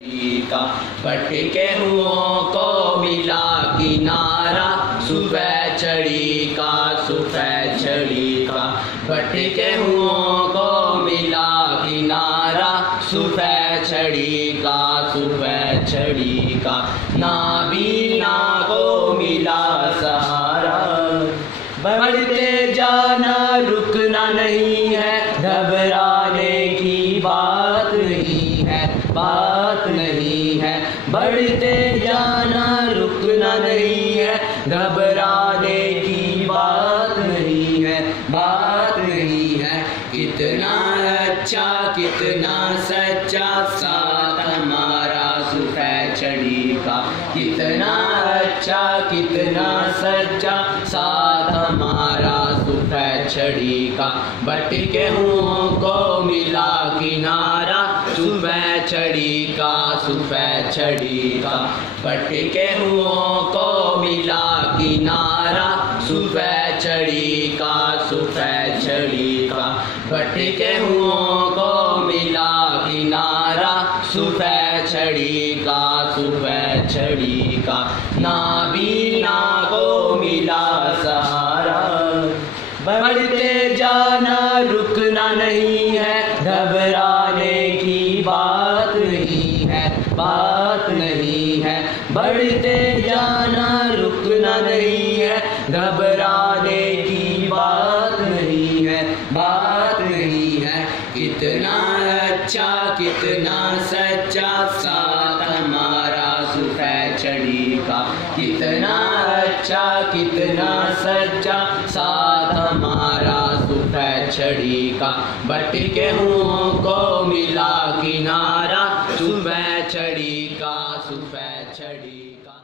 کا بٹ کے ہوں کو ملا کنارا صبح چڑھی کا صبح چڑھی کا بٹ کے ہوں کو ملا کنارا صبح چڑھی کا صبح چڑھی کا نابینا کو ملا سہارا بڑھتے جانا رکنا نہیں ہے گھبرانے کی بات نہیں ہے بات نہیں ہے بڑھتے جانا رکنا نہیں ہے گھبرانے کی بات نہیں ہے بات نہیں ہے کتنا اچھا کتنا سچا ساتھ ہمارا صبح چڑھی کا کتنا اچھا کتنا سچا ساتھ ہمارا صبح چڑھی کا بٹ کے ہوں کو ملا کنارا صبح چڑھی کا صبح چڑھی کا بٹ کے ہوں کو ملا کنارا صبح چڑھی کا صبح چڑھی کا بٹ کے ہوں کو ملا کنارا صبح چڑھی کا صبح چڑھی کا نابینا کو ملا سہارا بڑھتے جانا رکنا نہیں ہے گھبرانے کی بات نہیں ہے بات نہیں ہے بڑھتے جانا رکنا نہیں ہے گھبرانے کی بات نہیں ہے بات نہیں ہے کتنا اچھا کتنا سچا ساتھ ہمارا صبح چڑھی کا کتنا اچھا کتنا سچا ساتھ ہمارا صبح چڑھی کا بٹ کے ہوں کو ملا کنارا صبح چڑھی کا صبح چڑھی کا